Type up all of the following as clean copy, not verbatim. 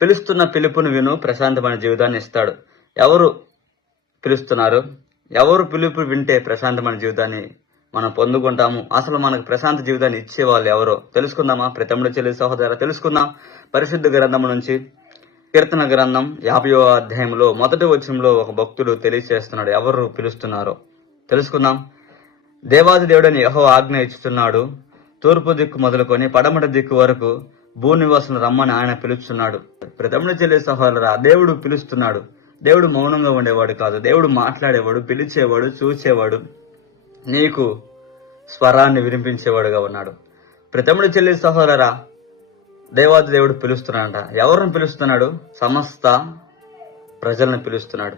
పిలుస్తున్న పిలుపును విను, ప్రశాంతమైన జీవితాన్ని ఇస్తాడు. ఎవరు పిలుస్తున్నారు? ఎవరు పిలుపు వింటే ప్రశాంతమైన జీవితాన్ని మనం పొందుకుంటాము? అసలు మనకు ప్రశాంత జీవితాన్ని ఇచ్చే వాళ్ళు ఎవరో తెలుసుకుందామా? ప్రియతముడు చెల్లి సహోదర, తెలుసుకుందాం. పరిశుద్ధ గ్రంథం నుంచి కీర్తన గ్రంథం 50వ అధ్యాయంలో మొదటి వచనంలో ఒక భక్తుడు తెలియజేస్తున్నాడు ఎవరు పిలుస్తున్నారో. తెలుసుకుందాం. దేవాది దేవుడని యెహోవా ఆజ్ఞ ఇస్తున్నాడు. తూర్పు దిక్కు మొదలుకొని పడమటి దిక్కు వరకు భూనివాసులను రమ్మని ఆయన పిలుస్తున్నాడు. ప్రియతముడు చెల్లి సహోదర, దేవుడు పిలుస్తున్నాడు. దేవుడు మౌనంగా ఉండేవాడు కాదు. దేవుడు మాట్లాడేవాడు, పిలిచేవాడు, చూచేవాడు, నీకు స్వరాన్ని వినిపించేవాడుగా ఉన్నాడు. ప్రియతముడు చెల్లి సహోదరా, దేవాది దేవుడు పిలుస్తున్నాడంట. ఎవరిని పిలుస్తున్నాడు? సమస్త ప్రజలను పిలుస్తున్నాడు.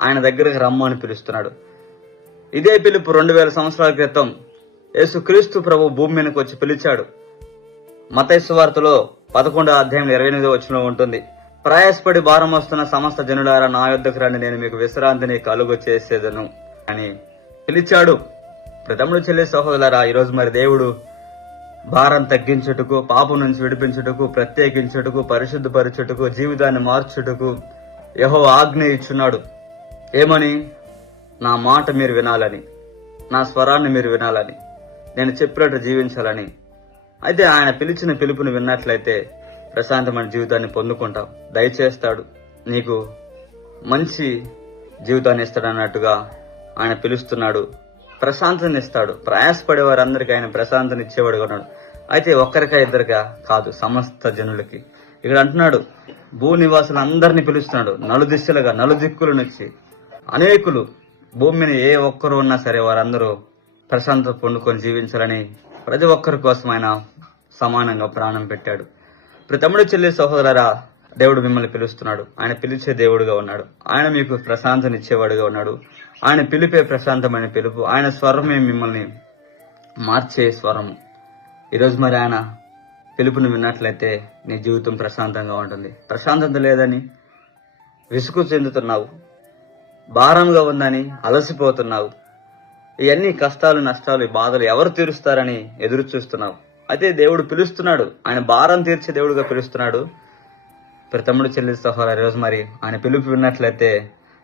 ఆయన దగ్గరకు రమ్మని పిలుస్తున్నాడు. ఇదే పిలుపు 2000 సంవత్సరాల క్రితం యేసుక్రీస్తు ప్రభు భూమి మీదకి వచ్చి పిలిచాడు. మత్తయి సువార్తలో 11వ అధ్యాయం 28వ వచనంలో ఉంటుంది. ప్రయాసపడి భారం వస్తున్న సమస్త జనులారా నా యొద్దకు రండి, నేను మీకు విశ్రాంతిని కలుగ చేసేదను అని పిలిచాడు. ప్రియతముడు చెల్లి సహోదరులారా, ఈరోజు మరి దేవుడు భారం తగ్గించుటకు, పాపం నుంచి విడిపించుటకు, ప్రత్యేకించుటకు, పరిశుద్ధపరచుటకు, జీవితాన్ని మార్చుటకు యెహోవా ఆజ్ఞ ఇచ్చున్నాడు. ఏమని? నా మాట మీరు వినాలని, నా స్వరాన్ని మీరు వినాలని, నేను చెప్పినట్టు జీవించాలని. అయితే ఆయన పిలిచిన పిలుపుని విన్నట్లయితే ప్రశాంతమైన జీవితాన్ని పొందుకుంటాం. దయచేస్తాడు, నీకు మంచి జీవితాన్ని ఇస్తాడన్నట్టుగా ఆయన పిలుస్తున్నాడు. ప్రశాంతని ఇస్తాడు. ప్రయాసపడే వారందరికీ ఆయన ప్రశాంతని ఇచ్చేవాడుగా ఉన్నాడు. అయితే ఒక్కరికా ఇద్దరికా కాదు, సమస్త జనులకి. ఇక్కడ అంటున్నాడు, భూ నివాసులందరినీ పిలుస్తున్నాడు. నలుదిశలుగా, నలుదిక్కుల నుంచి అనేకులు భూమి మీద ఏ ఒక్కరు ఉన్నా సరే వారందరూ ప్రశాంతత పొందుకొని జీవించాలని ప్రతి ఒక్కరి కోసం ఆయన సమానంగా ప్రాణం పెట్టాడు. ప్రియతముడు చెల్లి సహోదరరా, దేవుడు మిమ్మల్ని పిలుస్తున్నాడు. ఆయన పిలిచే దేవుడుగా ఉన్నాడు. ఆయన మీకు ప్రశాంతనిచ్చేవాడుగా ఉన్నాడు. ఆయన పిలిపే ప్రశాంతమైన పిలుపు. ఆయన స్వరమే మిమ్మల్ని మార్చే స్వరము. ఈరోజు మరి ఆయన పిలుపుని విన్నట్లయితే నీ జీవితం ప్రశాంతంగా ఉంటుంది. ప్రశాంతత లేదని విసుగు చెందుతున్నావు, భారంగా ఉందని అలసిపోతున్నావు, ఇవన్నీ కష్టాలు, నష్టాలు, బాధలు ఎవరు తీరుస్తారని ఎదురు చూస్తున్నావు. అయితే దేవుడు పిలుస్తున్నాడు. ఆయన భారం తీర్చే దేవుడుగా పిలుస్తున్నాడు. ప్రియతముడు చెల్లి సహోదరు, ఈరోజు మరి ఆయన పిలుపు విన్నట్లయితే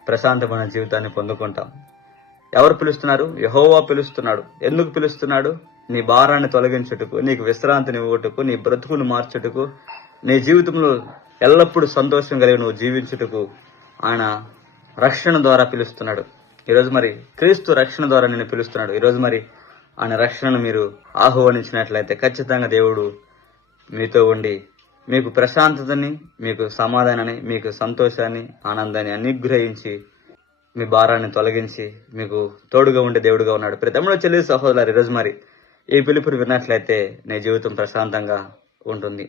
ప్రశాంతమైన జీవితాన్ని పొందుకుంటాం. ఎవరు పిలుస్తున్నారు? యెహోవా పిలుస్తున్నాడు. ఎందుకు పిలుస్తున్నాడు? నీ భారాన్ని తొలగించుటకు, నీకు విశ్రాంతిని ఇవ్వటకు, నీ బ్రతుకును మార్చుటకు, నీ జీవితంలో ఎల్లప్పుడూ సంతోషం కలిగి నువ్వు జీవించుటకు ఆయన రక్షణ ద్వారా పిలుస్తున్నాడు. ఈరోజు మరి క్రీస్తు రక్షణ ద్వారా నేను పిలుస్తున్నాడు. ఈరోజు మరి ఆయన రక్షణను మీరు ఆహ్వానించినట్లయితే ఖచ్చితంగా దేవుడు మీతో ఉండి మీకు ప్రశాంతతని, మీకు సమాధానాన్ని, మీకు సంతోషాన్ని, ఆనందాన్ని అనుగ్రహించి మీ భారాన్ని తొలగించి మీకు తోడుగా ఉండే దేవుడుగా ఉన్నాడు. ప్రియతముడు చెల్లి సహోదరు, ఈరోజు మరి ఈ పిలుపుని విన్నట్లయితే నీ జీవితం ప్రశాంతంగా ఉంటుంది.